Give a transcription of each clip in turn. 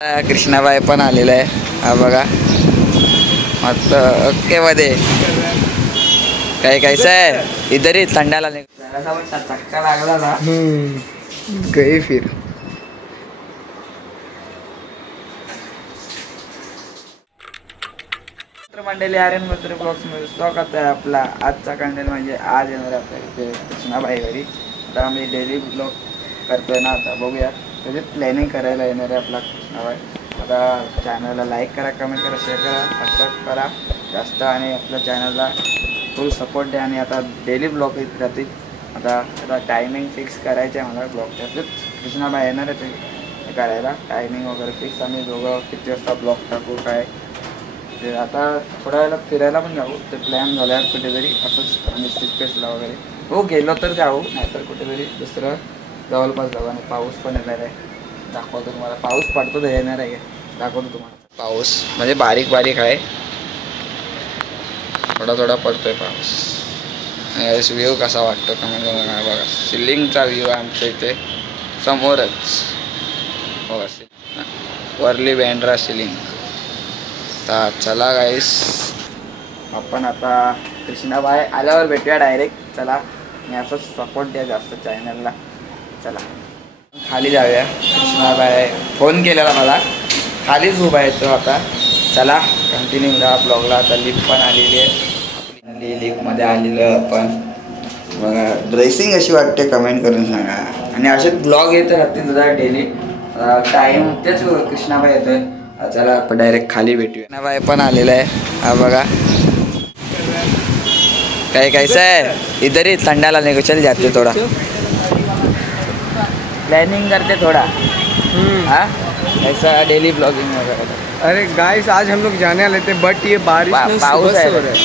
कृष्णाबाई पण आलेला आहे. हा बघा मस्त ओके मध्ये काय कैसा आहे इधर ही थंडाला चक्का लागला ना गई फिर. मंडळी आर्यन मित्र ब्लॉग्स मध्ये स्वागत आहे आपला. आजचा कंटेंट म्हणजे आज येणार आहे आपल्या इथे कृष्णाबाई घरी. आता आम्ही डेली ब्लॉग करतोय ना, आता बघूया त्याची प्लॅनिंग करायला येणार आहे आपला कृष्णाबाई. आता चॅनलला लाईक करा, कमेंट करा, शेअर करा, सबस्क्राईब करा जास्त आणि आपल्या चॅनलला फुल सपोर्ट द्या. आणि आता डेली ब्लॉग येत राहतील. आता टायमिंग फिक्स करायचं आहे मला ब्लॉगच्या. कृष्णाबाई येणार आहे ते करायला टायमिंग वगैरे फिक्स. आम्ही दोघं किती वाजता ब्लॉग टाकू काय ते. आता थोड्या वेळेला फिरायला पण जाऊ. ते प्लॅन झाल्यावर कुठेतरी असंच आणि स्पेसला वगैरे हो गेलो तर जाऊ, नाहीतर कुठेतरी दुसरं जवळपास जाऊ. आणि पाऊस पण येणार आहे, दाखवतो तुम्हाला. पाऊस पडतो तर येणार आहे, दाखवतो तुम्हाला. पाऊस म्हणजे बारीक बारीक आहे, थोडा थोडा पडतोय पाऊस. व्ह्यू कसा वाटतो कमेंट करून सांगा. बघा सिलिंगचा व्ह्यू आहे आमच्या इथे समोरच. हो वर्ली बँड्रा सिलिंग. तर चला गाईस, आपण आता कृष्णाबाई आल्यावर भेटूया डायरेक्ट. चला आणि असंच सपोर्ट द्या जास्त चॅनलला. चला खाली जाऊया. कृष्णाबाई फोन केलेला मला, खालीच उभा आहे तो आता. चला कंटिन्यू राहा ब्लॉगला. आता लिफ्ट पण आलेली आहे आपली, लिफ्टमध्ये आलेलं आपण. बघा ड्रेसिंग अशी वाटते कमेंट करून सांगा. आणि असे ब्लॉग येत राहतील तुझा डेली. टाईम तेच कृष्णाबाई येतोय. चला आपण डायरेक्ट खाली भेटूया. कृष्णाबाई पण आलेला आहे. हा बघा काय कैसा आहे इधर ही थंडाला नहीं चल जाते थोड़ा प्लानिंग करते थोड़ा. हाँ ऐसा डेली ब्लॉगिंग वगैरह. अरे गाइस आज हम लोग जाने वाले थे बट ये बारिश में पाऊस सुबह आहे से हो रहा है.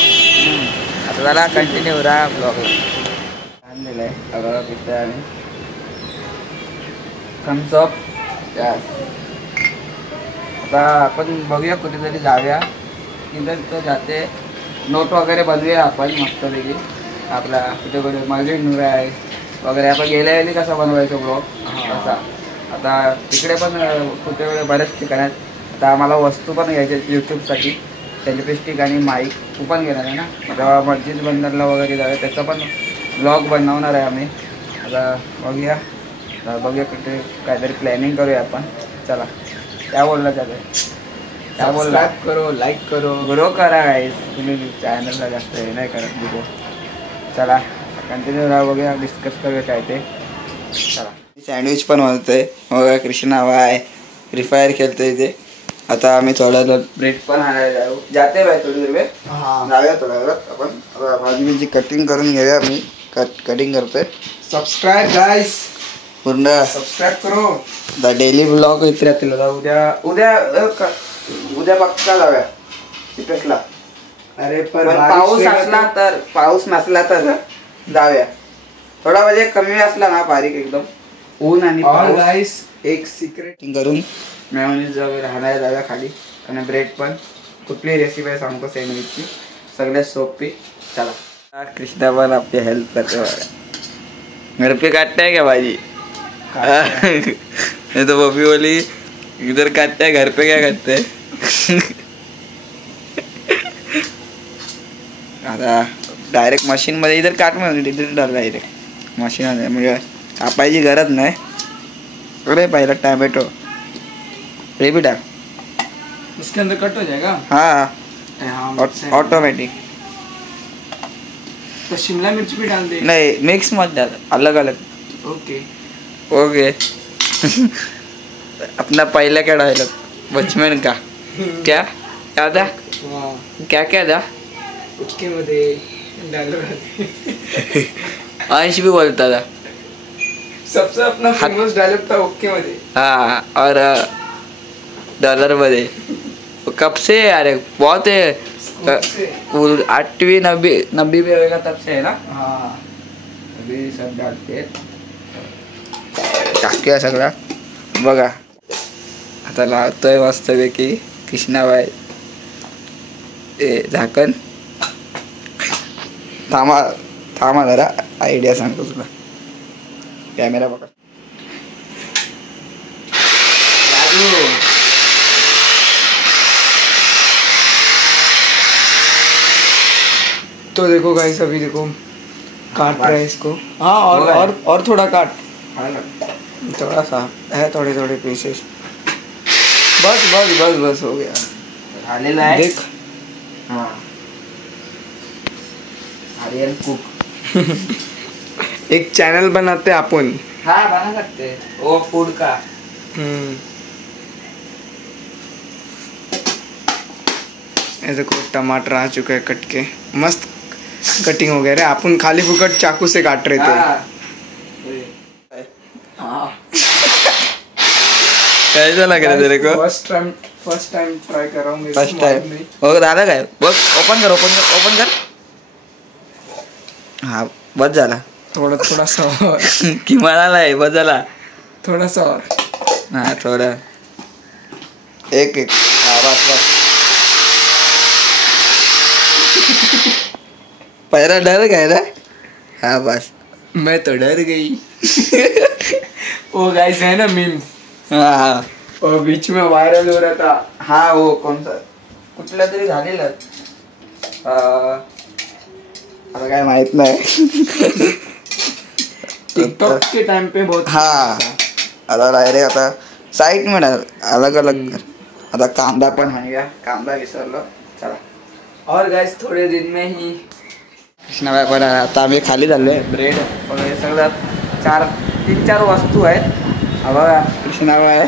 आता जरा कंटिन्यू रहा ब्लॉग. आणलेलं आहे बघा तिथे आम्ही थम्सअप. आता आपण बघूया कुठेतरी जाऊया. तिथं जाते नोट वगैरे बनवूया आपण मस्तपैकी. आपला कुठे कुठे मल्लिक आहे वगैरे आपण गेल्या वेळी कसा बनवायचो ब्लॉग तसा. आता तिकडे पण कुठे वेळे बऱ्याच ठिकाणी आहेत. आता आम्हाला वस्तू पण घ्यायच्या यूट्यूबसाठी, सेल्फी आणि माईक. तू पण घेणार आहे ना? तेव्हा मस्जिद बंदरला वगैरे जाऊया, त्याचा पण ब्लॉग बनवणार आहे आम्ही. आता बघूया कुठे काहीतरी प्लॅनिंग करूया आपण. चला काय बोलला त्याचं, काय बोलला? करो, लाइक करो, ग्रो करा गाईस. तुम्ही चॅनलला जास्त हे नाही करत व्हिडिओ. चला कंटिन्यू राहा, बघूया डिस्कस करूया काय ते. चला सँडविच पण बनवतोय बघा. कृष्णाबाई फ्री फायर खेळतोय इथे. आता आम्ही थोडा ब्रेड पण आणायला जाऊ. जाते बाय थोडी वेळ जाऊया थोड्या वेळात आपण. आता भाजी कटिंग करून घेऊया. मी कटिंग करतोय. सब्सक्राइब गाइस, पूर्ण सब्सक्राइब करो. द डेली ब्लॉग येत राहतील. उद्या पक्का जाऊया तिकडला. अरे पण पाऊस असला तर, पाऊस नसला तर जाऊया. थोडा म्हणजे कमी असला ना बारीक एकदम ऊन आणि गाइस एक सिक्रेट करून मेयोनीज वगैरे आणायला जाऊया खाली. आणि ब्रेड पण. कुठली रेसिपी आहे सांगतो सँडविचची, सगळ्यात सोपी. चला कृष्णा पण आपली हेल्प करते बघा. घर पे काटते है क्या भाजी? नहीं तो बॉबी बोली इधर काटते है, घर पे क्या करते है? आता डायरेक्ट मशीन मध्ये इधर काट म्हणून डायरेक्ट मशीन आहे म्हणजे कापायची गरज नाही. अरे पहिला टोमॅटो रे भी डाल, उसके अंदर कट हो जाएगा. हाँ ऑटोमेटिक. तो शिमला मिर्च भी डाल दे. नहीं मिक्स मत डाल, अलग अलग. Okay okay. अपना पहला क्या डायलॉग बचपन का क्या था? क्या क्या था? ओके मध्ये डायलॉग अंश भी बोलता था. सबसे अपना फेमस डायलॉग था ओके मध्ये. हाँ और डॉलर मध्ये कब से यार बहुत है. 8वीं 9वीं में होगा तब से है ना. हाँ अभी सब डालते टाकूया सगळा. बघा आता लावतोय मस्तपैकी कृष्णाबाई झाकण. थांबा जरा आयडिया सांगतो तुला. कॅमेरा बघा. तो देखो गाइस अभी देखो काट रहे हैं इसको। हाँ और थोड़ा काट, थोड़ा सा है, थोड़े थोड़े पीसेस। बस बस बस बस हो गया। झालेला आहे देख हाँ आर्यन कुक। एक चैनल बनाते अपन। हाँ बना सकते हैं वो फूड का। ये देखो टमाटर आ चुका है कट के, मस्त कटिंग हो गया रे। अपन खाली फुकट चाकू से काट रहे थे। हाँ कैसा लग रहा है तेरे को? फर्स्ट टाइम ट्राई कर रहा हूँ। फर्स्ट टाइम वो दादा काय बघ, ओपन कर हाँ बस झाला। थोड़ा थोड़ा सा और, किमान आलाय बस झाला। थोड़ा सा और। हाँ थोड़ा एक हाँ बस पहला डर गया ना। हाँ बस मैं तो डर गई। वो गाइस है ना मीम्स, हाँ और बीच में वायरल हो रहा था। हाँ वो कौन सा कुठला तरी झालेलं आता काय माहित नाही। टिकटॉक के टाइम पे बहुत हाँ आता डायरेक्ट आता साईड में अलग अलग आता कांदा पण हाणूया, कांदा विसरलो। चला और गाइस थोड़े दिन में ही कृष्णाबाई पण आता आम्ही खाली झालोय। ब्रेड वगैरे सगळं 3-4 वस्तू आहेत। हा बघा कृष्णाबाई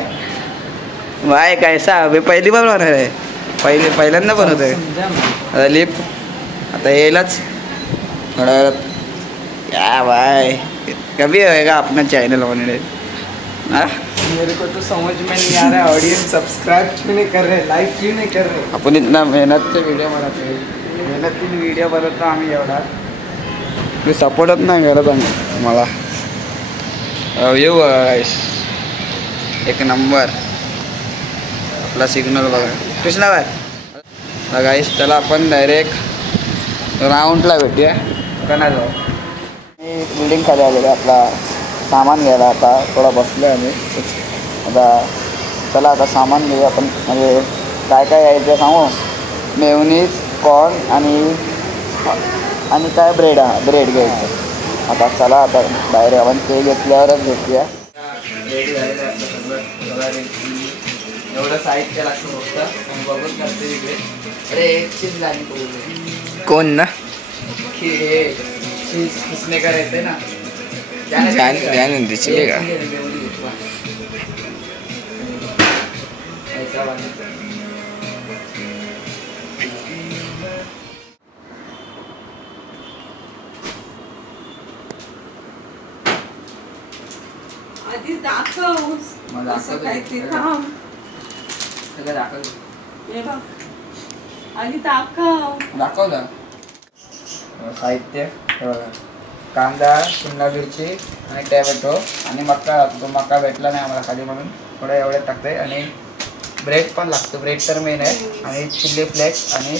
बाय कैसा मी पहिली बार बनवणार आहे, पहिल्यांदा बनवतोय। आता लिप आता येईलच थोड्या वेळात। क्या भाई कभी होएगा अपना चैनल बनने। मेरे को तो समझ में नहीं आ रहा है ऑडियंस सब्सक्राइब क्यों नहीं कर रहे, लाइक क्यों नहीं कर रहे। आपण इतना मेहनत से वीडियो बनवतोय, मेहनतीने वीडियो बनवतो आम्ही एवढा, मी सपोर्टच नाही करत आम्ही मला। येऊ गाइस एक नंबर आपला सिग्नल बघा कृष्णाबाई। गाइस चला आपण डायरेक्ट राऊंडला भेटूया दुकानात जाऊ। मी बिल्डिंग खाली आलेलो आपला सामान घ्यायला। आता थोडा बसलो आहे आम्ही आता। चला आता सामान घेऊ आपण, म्हणजे काय काय घ्यायचं सांगू। मेयोनीज, कॉर्न आणि काय ब्रेड घ्यायचं। आता चला आता डायरेक्ट आपण ते घेतल्यावरच भेटूया। एवढं साहित्य लागतं फक्त बघून करते तिकडे। अरे एक चीज लागली पडू कौन ना चीज किसने का रहते ना ध्यान दीजिएगा। आधी दाखव असं काय ते थांब. सगळं दाखव हे बघ आधी दाखव. दाखवलं साहित्य हे बघा। कांदा, शिमला मिरची आणि टॅमॅटो आणि मका। तो मका भेटला नाही आम्हाला खाली म्हणून थोडं एवढं टाकते। आणि ब्रेड पण लागतं, ब्रेड तर मेन आहे। आणि चिल्ली फ्लेक्स आणि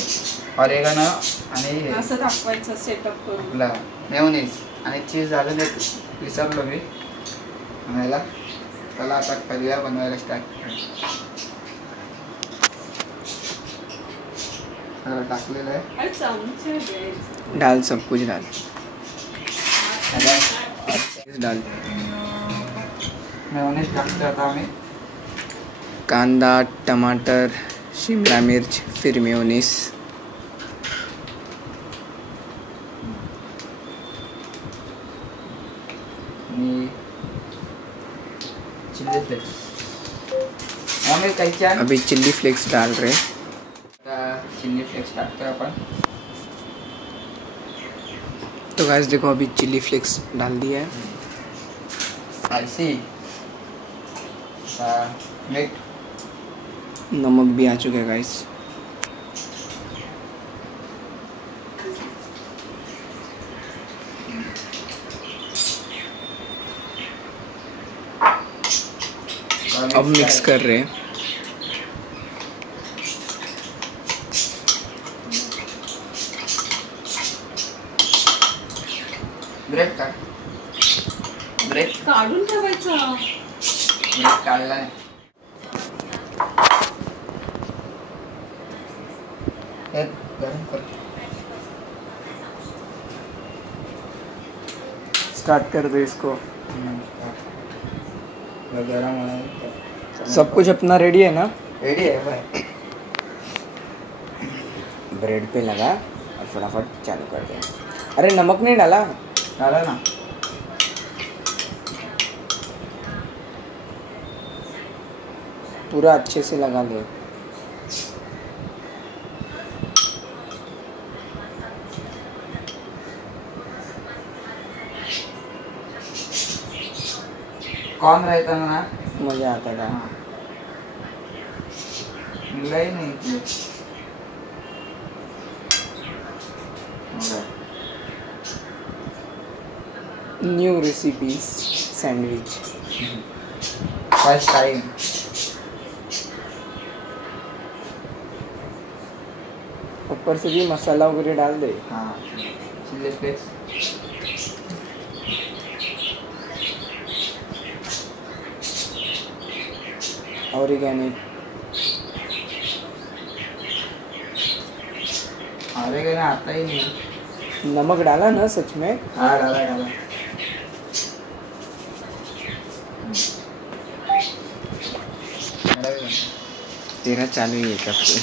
ऑरेगानो आणि असं दाखवायचं सेटअप करून आपला मेयोनीज आणि चीज झालं नाही विसरलो मी आणायला। चला आता करूया बनवायला स्टार्ट। सगळं टाकलेलं आहे। अरे चमचे द्यायचे. डाल सब कुछ डाल डाल। मेयोनीज टाकतो आता आम्ही। कांदा, टमाटर, शिमला मिर्च, फिर मेयोनीज। आणि चिल्ली फ्लेक्स आम्ही काही अभी चिल्ली फ्लेक्स डाल रहे। चिल्ली फ्लेक्स टाकतोय आपण। तो गाइस देखो अभी चिल्ली फ्लेक्स डाल दिया है। स्पाइसी मीट, नमक भी आ चुका है गाइस। अब मिक्स कर रहे हैं। ब्रेड का ब्रेड काढून ठेवायचं. ब्रेड काढला नाही। हे गरम कर स्टार्ट कर दो इसको। गरम होना सब कुछ अपना रेडी है ना? रेडी है भाई। ब्रेड पे लगा और फटाफट चालू कर दे। अरे नमक नहीं डाला? डाला ना। पूरा अच्छे से लगा ले। कौन रहता ना? मजा आता था। मिला ही नहीं कि new recipes sandwich. First time. ऊपर से भी मसाला वगैरह डाल दे। हाँ चिल्ली फ्लेक्स। ऑरिगेनिक। ऑरिगेनो आता ही नहीं। नमक डाला ना सच में? हाँ डाला डाला। तेरा चालू ही है कब से?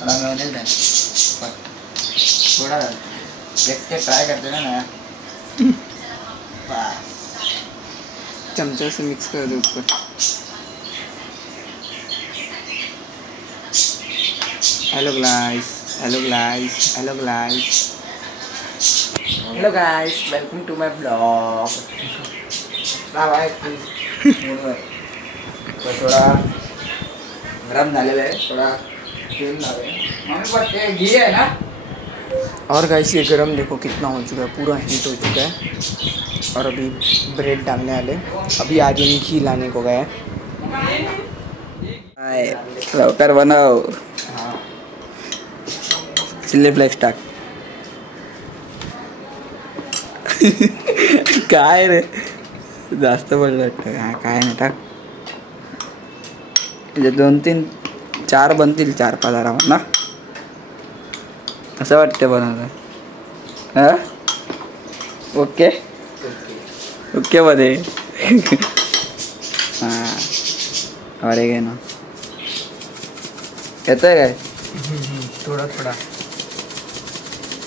थोड़ा मेयोनेज़ है। थोड़ा देखते ट्राई करते ना नया। वाह। चमचा से मिक्स कर दे ऊपर। Hello guys, hello guys, hello guys, hello guys, welcome to my blog. ना भाई तो थोड़ा गरम झालेलं आहे, थोड़ा तेल लावे। मम्मी पण ते घी आहे ना? और गाइस ये गरम देखो कितना हो चुका है, पूरा हीट हो चुका है। और अभी ब्रेड डालने वाले। अभी आज इन घी लाने को गए। लवकर बनव। हाँ चिल्ली फ्लेक्स टाक। काय रे जास्त पडलं वाटतं। हा काय नाही टाक। म्हणजे 2-3-4 बनतील, 4-5 आरामात ना, असं वाटतं बनवलं। हां ओके ओके मध्ये। हां ऑरिगेनो येतोय काय? थोड़ा थोड़ा।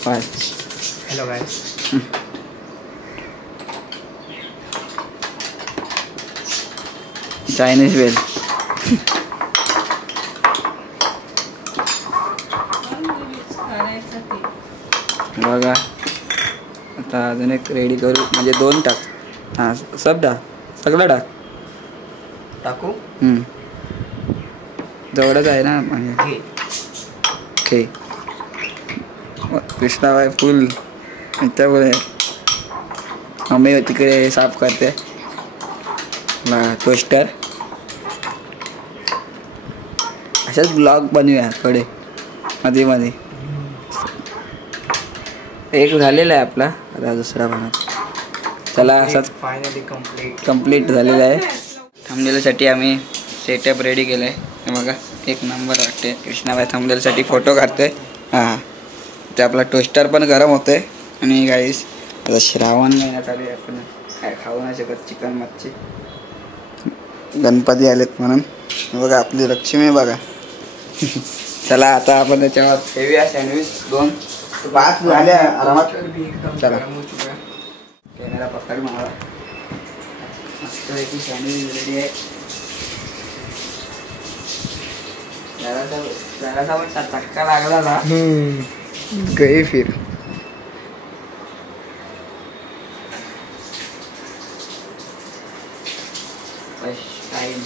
बस हेलो गाइस। Chinese well. करायचं ते बघा आता अजून एक रेडी करू, म्हणजे 2 टाक। हां सब टाक, सगळं टाक। टाकू? जवळच आहे ना म्हणजे ओके। कृष्णाबाई फुल त्यामुळे मम्मी तिकडे साफ करते टोस्टर। अशाच ब्लॉग बनवूया थोडे मध्ये मध्ये। एक झालेला आहे आपला, आता दुसरा बनव। चला असाच फायनली कंप्लीट झालेला आहे। थंबनेलसाठी आम्ही सेटअप रेडी केलं आहे, हे बघा एक नंबर वाटते। कृष्णाबाई थंबनेलसाठी फोटो काढतोय। हां ते आपला टोस्टर पण गरम होतोय। आणि गाईस आता श्रावण महिन्यात आले, आपण काय खाऊ नाही शकत चिकन मच्छी, गणपती आलेत म्हणून। बघा आपली लक्ष्मी बघा। चला आता आपण त्याच्यावर ठेवूया सँडविच। 2-5 झाले आरामात। भी एकदम चला। गरम हो चुका है। कॅमेरा पकड मला। मस्त पैकी सँडविच रेडी आहे। जरासा पण चटका लागला ना गए फिर। First time.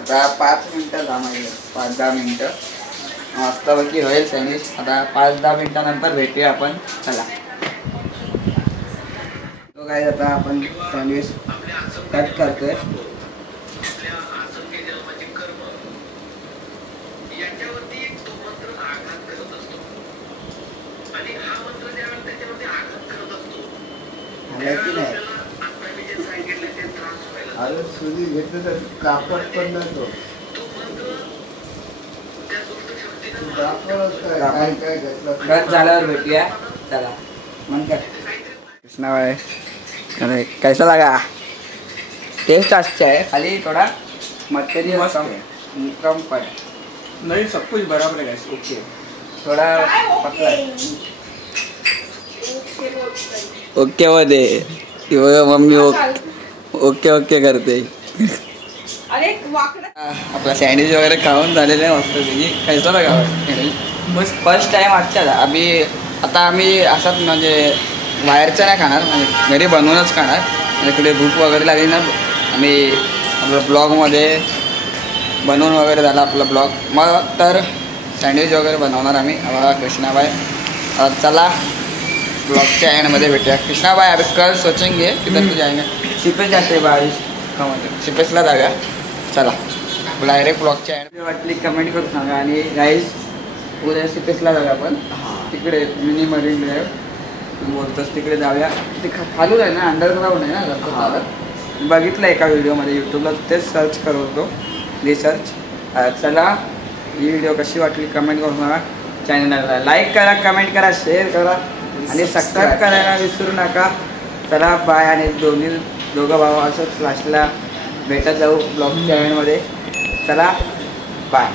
आता 5 मिनिटं थांबायचं, 5-10 मिनिटं मस्तपैकी होईल सँडविच। आता 5-10 मिनिटानंतर भेटूया आपण। चला तो काय, आता आपण सँडविच कट करतोय। की नाही अरे सुधी घेतलं तर कापड पण नसतो। कट झाल्यावर भेटूया. चला मन कर कृष्णा भाई. अरे कैसा लगा? टेस्ट अच्छा है, खाली थोड़ा मटेरियल मस्त कम पड़े. नहीं सब कुछ बराबर है guys. ओके थोड़ा पतला है. ओके मध्ये मम्मी ओके ओके करते. अरे वाकडा आपला सँडविच वगैरे खाऊन झालेले मस्त पैकी. कैसा लगा मस्त. फर्स्ट टाइम आजच्या आम्ही आता आम्ही असंच म्हणजे बाहेरचं नाही खाणार, म्हणजे घरी बनवूनच खाणार. म्हणजे कुठे भूक वगैरे लागली ना आम्ही आपलं ब्लॉगमध्ये बनवून वगैरे झाला आपला ब्लॉग मग तर सँडविच वगैरे बनवणार आम्ही. कृष्णाबाई चला ब्लॉगच्या एंडमध्ये भेटूया. कृष्णाबाई अभी कल सोचेंगे किधर तो जाएंगे. शिपेश जाते बारिश शिपेशला जाऊया. चला डायरेक्ट ब्लॉगच्या एंड वाटली कमेंट करून सांगा. आणि गाईज उद्या शिपेशला जाऊया आपण. तिकडे मिनी मरीन ड्राईव्ह बोलतोस तिकडे जाऊया. ते खालूच आहे ना, अंडरग्राऊंड आहे ना रस्ता चालत. बघितलं एका व्हिडिओमध्ये यूट्यूबला तेच सर्च करत होतो रिसर्च. चला ही व्हिडिओ कशी वाटली कमेंट करून सांगा. चॅनलला लाईक करा, कमेंट करा, शेअर करा आणि सबस्क्राईब करायला विसरू नका. चला बाय. आणि दोघं भाऊ असंच लास्टला भेटत जाऊ ब्लॉगच्या एंडमध्ये. चला बाय.